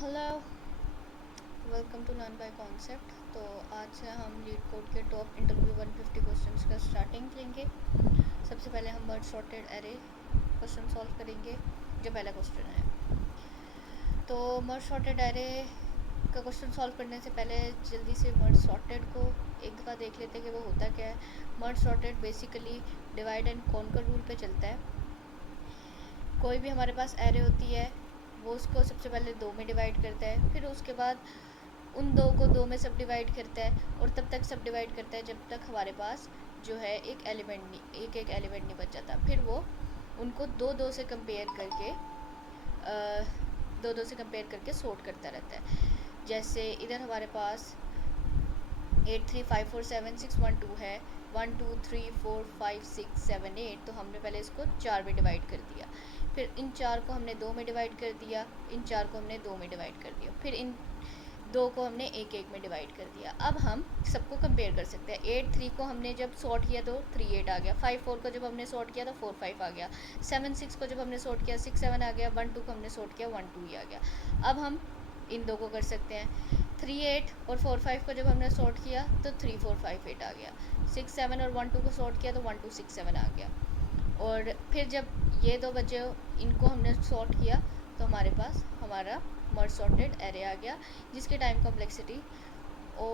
Hello, welcome to learn by concept. तो आज से हम लीड कोड के टॉप इंटरव्यू 150 क्वेश्चंस का स्टार्टिंग लेंगे। सबसे पहले हम merge sorted array question solve करेंगे। जो पहला क्वेश्चन है, तो मर्ज सॉर्टेड एरे का क्वेश्चन सॉल्व करने से पहले जल्दी से मर्ज सॉर्टेड को एक दफ़ा देख लेते हैं कि वो होता क्या है। Merge sorted basically divide and conquer rule पे चलता है। कोई भी हमारे पास एरे होती है, वो उसको सबसे पहले दो में डिवाइड करता है, फिर उसके बाद उन दो को दो में सब डिवाइड करता है, और तब तक सब डिवाइड करता है जब तक हमारे पास जो है एक एलिमेंट नहीं बच जाता। फिर वो उनको दो से कंपेयर करके सॉर्ट करता रहता है। जैसे इधर हमारे पास 8 3 5 4 7 6 1 2 है, 1 2 3 4 5 6 7 8, तो हमने पहले इसको चार में डिवाइड कर दिया। फिर इन चार को हमने दो में डिवाइड कर दिया, इन चार को हमने दो में डिवाइड कर दिया, फिर इन दो को हमने एक एक में डिवाइड कर दिया। अब हम सबको कंपेयर कर सकते हैं। 8 3 को हमने जब सॉर्ट किया तो 3 8 आ गया, 5 4 को जब हमने सॉर्ट किया तो 4 5 आ गया, 7 6 को जब हमने सॉर्ट किया 6 7 आ गया, 1 2 को हमने सॉर्ट किया 1 2 ही आ गया। अब हम इन दो को कर सकते हैं। 3 8 और 4 5 को जब हमने सॉर्ट किया तो 3 4 5 8 आ गया, 6 7 और 1 2 को सॉर्ट किया तो 1 2 6 7 आ गया। और फिर जब ये दो बचे इनको हमने सॉर्ट किया तो हमारे पास हमारा मर्ज सॉर्टेड एरे आ गया, जिसकी time complexity O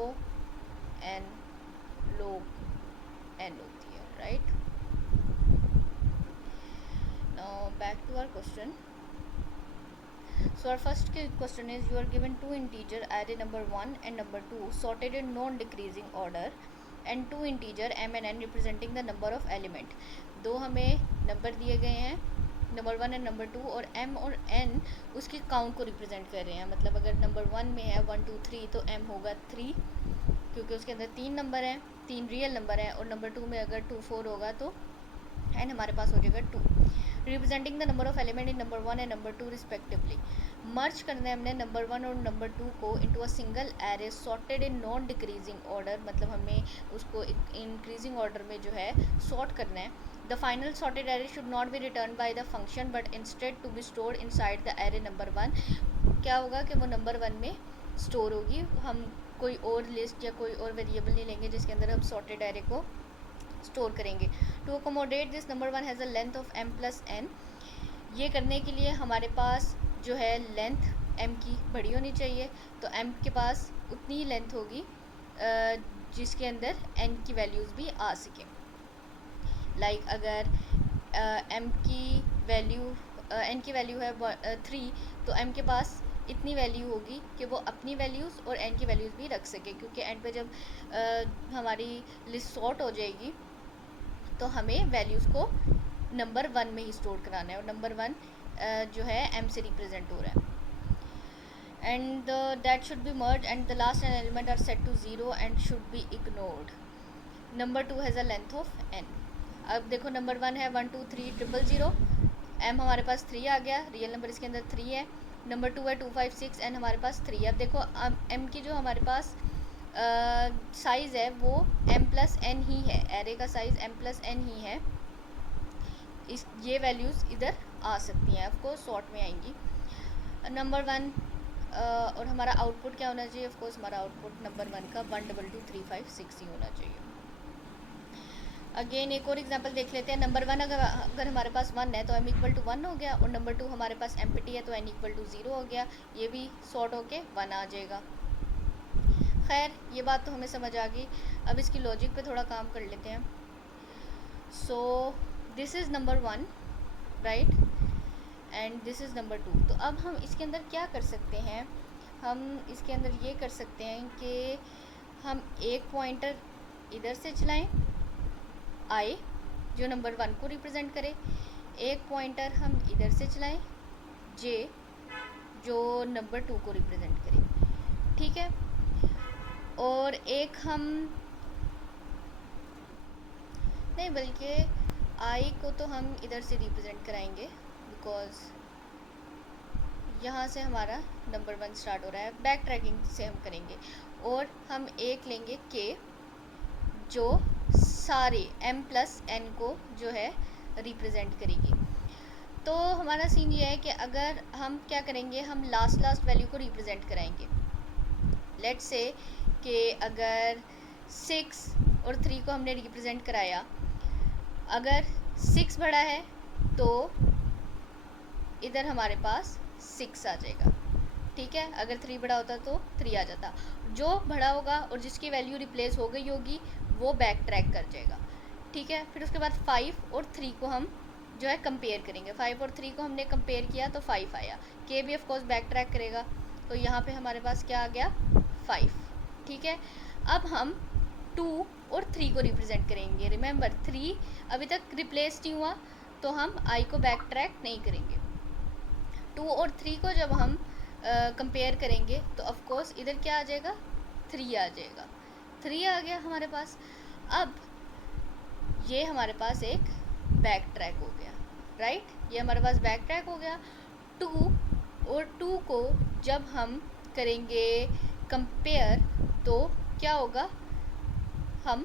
N log n होती है, right. Now back to our question. So our first question is, you are given two integer array number 1 and number 2 sorted in non-decreasing order and two integer m and n representing the number of element। दो हमें number दिए गए हैं, number 1 and number 2, और m और n उसकी count को represent कर रहे हैं। मतलब अगर नंबर 1 में है 1 2 3 तो m होगा 3, क्योंकि उसके अंदर तीन नंबर हैं, तीन रियल नंबर हैं। और नंबर 2 में अगर 2 4 होगा तो n हमारे पास हो जाएगा 2, representing the number of element in number 1 and number 2 respectively. Merge करना है हमने नंबर 1 और नंबर 2 को into a single array sorted in non decreasing order. मतलब हमें उसको इंक्रीजिंग ऑर्डर में जो है सॉर्ट करना है। The final sorted array should not be return by the function but instead to be stored inside the array number 1। क्या होगा कि वो नंबर 1 में स्टोर होगी। हम कोई और लिस्ट या कोई और वेरिएबल नहीं लेंगे जिसके अंदर हम सॉर्टेड एरे को स्टोर करेंगे। To accommodate this number 1 has a length of m plus n। ये करने के लिए हमारे पास जो है लेंथ m की बड़ी होनी चाहिए, तो m के पास उतनी ही लेंथ होगी जिसके अंदर n की वैल्यूज़ भी आ सकें। लाइक अगर m की वैल्यू n की वैल्यू है 3, तो m के पास इतनी वैल्यू होगी कि वो अपनी वैल्यूज़ और n की वैल्यूज़ भी रख सके, क्योंकि एंड पे जब हमारी लिस्ट सॉर्ट हो जाएगी तो हमें वैल्यूज़ को नंबर 1 में ही स्टोर कराना है, और नंबर 1 जो है m से रिप्रेजेंट हो रहा है। And that should be merge and the last N element are set to 0 and should be ignored. Number 2 has a length of n। अब देखो नंबर 1 है 1 2 3 0 0, m हमारे पास 3 आ गया, रियल नंबर इसके अंदर 3 है। नंबर 2 है 2 5 6, n हमारे पास 3 है। अब देखो m की जो हमारे पास साइज़ है वो m प्लस n ही है, एरे का साइज़ m प्लस n ही है। ये वैल्यूज़ इधर आ सकती हैं, ऑफकोर्स सॉर्ट में आएंगी। नंबर 1 और हमारा आउटपुट क्या होना चाहिए? ऑफकोर्स हमारा आउटपुट नंबर 1 का 1 2 2 3 5 6 ही होना चाहिए। अगेन एक और एग्जांपल देख लेते हैं। नंबर 1 अगर हमारे पास 1 है तो m इक्वल टू 1 हो गया, और नंबर 2 हमारे पास एम्प्टी है तो n इक्वल टू 0 हो गया। ये भी सॉर्ट होके 1 आ जाएगा। खैर ये बात तो हमें समझ आ गई। अब इसकी लॉजिक पे थोड़ा काम कर लेते हैं। So this is number 1, right, and this is number 2। तो अब हम इसके अंदर क्या कर सकते हैं? हम इसके अंदर ये कर सकते हैं कि हम एक पॉइंटर इधर से चलाएं i, जो नंबर 1 को रिप्रेजेंट करे। एक पॉइंटर हम इधर से चलाएं j, जो नंबर 2 को रिप्रेजेंट करे, ठीक है। और एक हम नहीं, बल्कि i को तो हम इधर से रिप्रेजेंट कराएंगे, बिकॉज यहाँ से हमारा नंबर 1 स्टार्ट हो रहा है। बैक ट्रैकिंग से हम करेंगे, और हम एक लेंगे k, जो सारे m प्लस n को जो है रिप्रेजेंट करेगी। तो हमारा सीन ये है कि अगर हम क्या करेंगे, हम लास्ट वैल्यू को रिप्रेजेंट कराएंगे। लेट्स से कि अगर 6 और 3 को हमने रिप्रेजेंट कराया, अगर 6 बड़ा है तो इधर हमारे पास 6 आ जाएगा, ठीक है। अगर 3 बड़ा होता तो 3 आ जाता। जो बड़ा होगा और जिसकी वैल्यू रिप्लेस हो गई होगी वो बैक ट्रैक कर जाएगा, ठीक है। फिर उसके बाद 5 और 3 को हम जो है कंपेयर करेंगे। 5 और 3 को हमने कंपेयर किया तो 5 आया। के भी ऑफ कोर्स बैक ट्रैक करेगा, तो यहाँ पे हमारे पास क्या आ गया, 5, ठीक है। अब हम 2 और 3 को रिप्रेजेंट करेंगे। रिमेंबर 3 अभी तक रिप्लेस नहीं हुआ, तो हम आई को बैक ट्रैक नहीं करेंगे। 2 और 3 को जब हम कंपेयर करेंगे तो ऑफ कोर्स इधर क्या आ जाएगा, 3 आ जाएगा। 3 आ गया हमारे पास। अब ये हमारे पास एक बैक ट्रैक हो गया, राइट। ये हमारे पास बैक ट्रैक हो गया। 2 और 2 को जब हम करेंगे कंपेयर तो क्या होगा, हम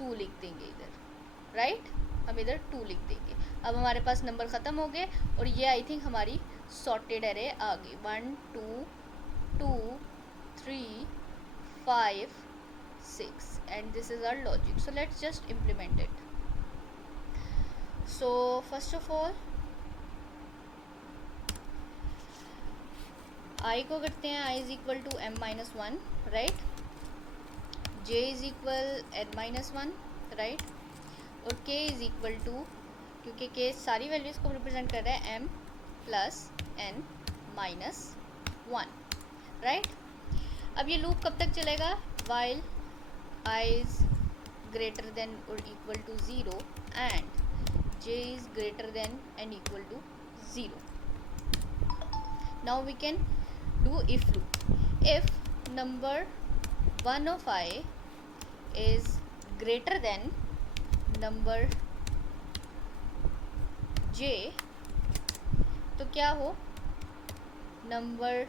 2 लिख देंगे इधर, राइट। हम इधर 2 लिख देंगे। अब हमारे पास नंबर ख़त्म हो गए और ये आई थिंक हमारी सॉर्टेड एरे आ गई। 1 2 2 3 5 6 and this is our logic. So let's just implement it. So first of all I को करते हैं, i is equal to m minus 1, right. j is equal n minus 1, right. और k is equal to, क्योंकि k सारी values को represent कर रहा है, m plus n minus 1, right. अब ये लूप कब तक चलेगा, while I is greater than or equal to 0 and j is greater than and equal to 0. Now we can do if loop. If number 1 of I is greater than number j, तो क्या हो, number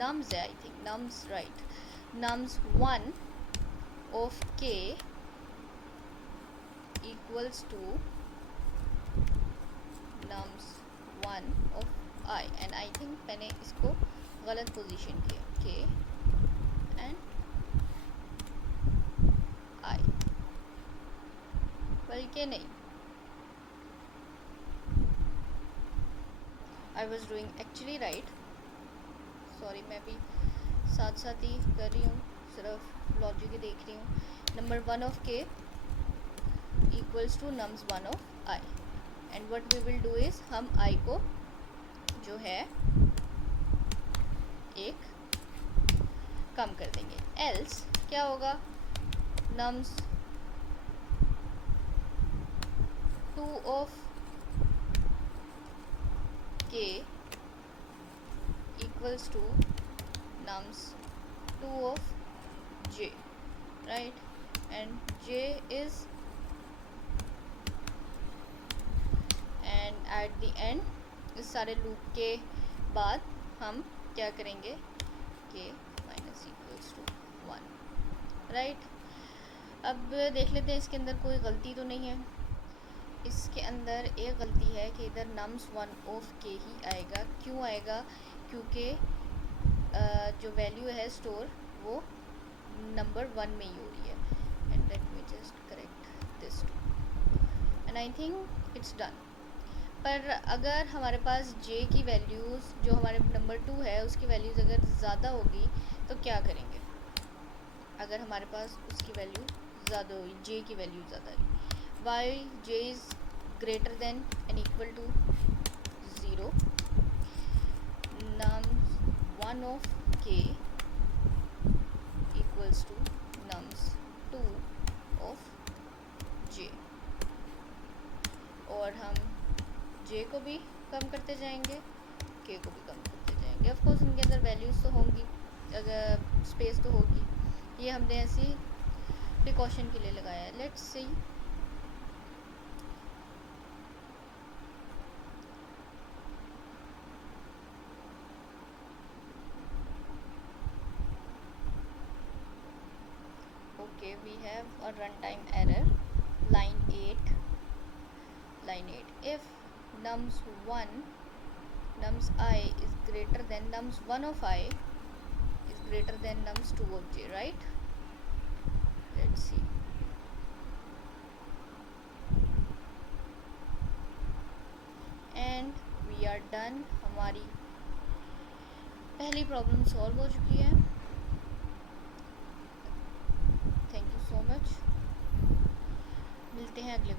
nums है, I think nums, right, nums 1 of k equals to nums 1 of I, and I think मैंने इसको गलत position किया, k and I, बल्कि नहीं, I was doing actually right, sorry, मैं भी साथ साथ ही कर रही हूँ, सिर्फ लॉजिक ही देख रही हूँ। Number 1 of k equals to nums 1 of I, and what we will do is हम I को जो है एक कम कर देंगे, एल्स क्या होगा, nums 2 of k equals to nums 2 of j, right, and j is, and at the end इस सारे लूप के बाद हम क्या करेंगे, k minus equals to 1, right. अब देख लेते हैं इसके अंदर कोई गलती तो नहीं है। इसके अंदर एक गलती है कि इधर नम्स 1 ऑफ k ही आएगा। क्यों आएगा, क्योंकि जो वैल्यू है स्टोर वो नंबर 1 में ही हो रही है। And let me just correct this to, and I think it's done. पर अगर हमारे पास j की वैल्यूज़, जो हमारे नंबर 2 है उसकी वैल्यूज़ अगर ज़्यादा होगी तो क्या करेंगे, अगर हमारे पास उसकी वैल्यू ज़्यादा हुई, j की वैल्यू ज़्यादा हुई, while j is greater than and equal to 0, nums 1 of k equals to nums 2 of j, और हम j को भी कम करते जाएंगे, k को भी कम करते जाएंगे। ऑफ कोर्स उनके अंदर वैल्यूज़ तो होंगी, अगर स्पेस तो होगी, ये हमने ऐसी प्रिकॉशन के लिए लगाया है। Let's see, okay, we have a runtime error, line line 8. If nums1 nums I is greater than nums1 of I is greater than nums2 of j, right? Let's see. And we are done. हमारी पहली problem solve हो चुकी है. Thank you so much. मिलते हैं अगले